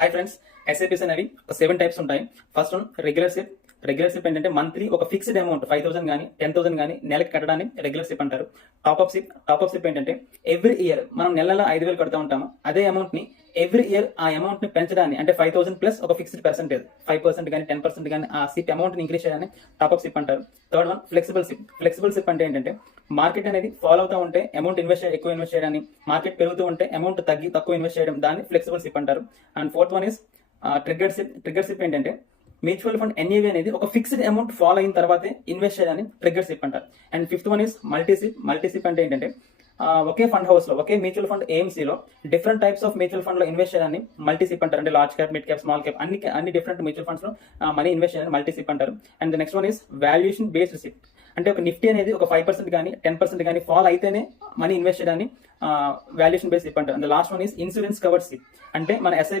Hi friends, SIPs అనేవి ఒక 7 types ఉంటాయి. First one regular SIP. Regular SIP ఏంటంటే మంత్లీ ఒక ఫిక్స్డ్ అమౌంట్ 5,000 కానీ 10,000 కానీ నెలకి కట్టడాన్ని రెగ్యులర్ సిప్ అంటారు. టాప్అప్ సిప్ ఏంటంటే ఎవ్రీ ఇయర్ మనం నెలలో 5,000 కడతా ఉంటాము. అదే అమౌంట్ ని ఎవ్రీ ఇయర్ ఆ అమౌంట్ ని పెంచడాన్ని, అంటే 5,000 ప్లస్ ఒక ఫిక్స్డ్ పర్సెంటేజ్ 5% కానీ 10% కానీ ఆ సిప్ అమౌంట్ ని ఇంక్రీజ్ చేయడాన్ని టాప్అప్ సిప్ అంటారు. Third one flexible SIP. Flexible SIP అంటే ఏంటంటే మార్కెట్ అనేది ఫాలో అవుతూ ఉంటే అమౌంట్ ఎక్కువ ఇన్వెస్ట్ చేయడాన్ని, మార్కెట్ పెరుగుతూ ఉంటే అమౌంట్ తక్కువ ఇన్వెస్ట్ చేయడం, దాన్ని ఫ్లెక్సిబుల్ సిప్ అంటారు. And fourth one is trigger SIP. Trigger SIP ఏంటంటే మ్యూచువల్ ఫండ్ ఎన్ఏవి అనేది ఒక ఫిక్స్డ్ అమౌంట్ ఫాలో అయిన తర్వాతే ఇన్వెస్ట్ చేయడాన్ని ట్రిగ్గర్ సిప్ అంటారు. And fifth one is multi SIP. Multi SIP అంటే ఏంటంటే ఒకే ఫండ్ హౌస్ లో, ఒకే మ్యూచువల్ ఫండ్ ఏఎంసీ లో different types of mutual fund లో ఇన్వెస్ట్ చేయడాన్ని మల్టీ సిప్ అంటారు. అంటే large cap, mid cap, small cap అన్ని డిఫరెంట్ మ్యూచువల్ ఫండ్స్ లో మనీ ఇన్వెస్ట్ చేయడానికి మల్టీ సిప్ అంటారు. And next one is valuation based SIP. అంటే ఒక నిఫ్టీ అనేది ఒక 5% కానీ 10% కానీ ఫాల్ అయితేనే మనీ ఇన్వెస్ట్ చేయడాన్ని వాల్యుయేషన్ బేస్డ్ సిప్ అంటారు. And last one is insurance covered SIP. అంటే మన ఎస్ఐపి